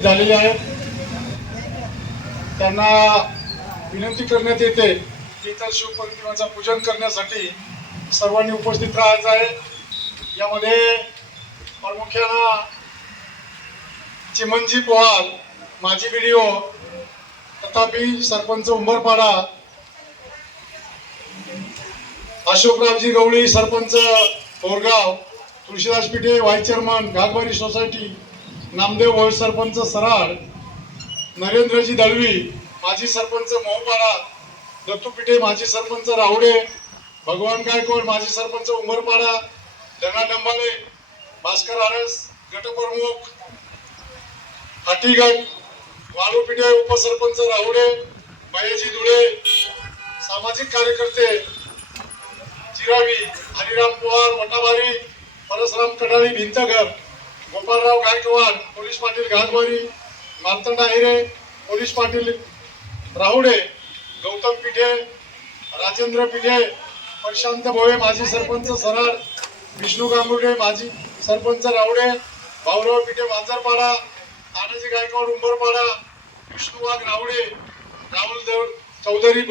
झालेले आहेत त्यांना विनंती करण्यात येते की इतर शिवप्रतिमाचं पूजन करण्यासाठी सर्वांनी उपस्थित राहायचं आहे. यामध्ये प्रामुख्यानं चिमनजी पोहाल माजी व्हिडिओ तथापि sarpanch Umbarpada Ashokraoji Gawali sarpanch Borgaon Tulshidas Pithe vice chairman Ghagwari society Namdev Bhoi sarpanch Sarad Narendraji Dalvi माजी सरपंच मोहपाडा दत्तू पिठे माजी सरपंच राहुडे भगवान गायकवाड माजी सरपंच उमरपाडा धना डंबाळे भास्कर आरस गटप्रमुख हाटीगट वाळू पिठे उपसरपंच राहुडे बायाजी धुळे सामाजिक कार्यकर्ते जिरावी हरिराम पवार वटाबारी परसराम कडाळी भिंतघर. गोपालराव गायकवाड पोलीस पाटील घाटबारी मार्तंड हिरे पोलीस पाटील राहुडे गौतम पिठे राजेंद्र पिठे प्रशांत भोळे माजी सरपंच सराड विष्णू गांगुडे माजी सरपंच राहुडे भाऊराव पिठे मांजरपाडा तानाजी गायकवाड उंबरपाडा विष्णू वाघ राहुडे राहुल देव चौधरी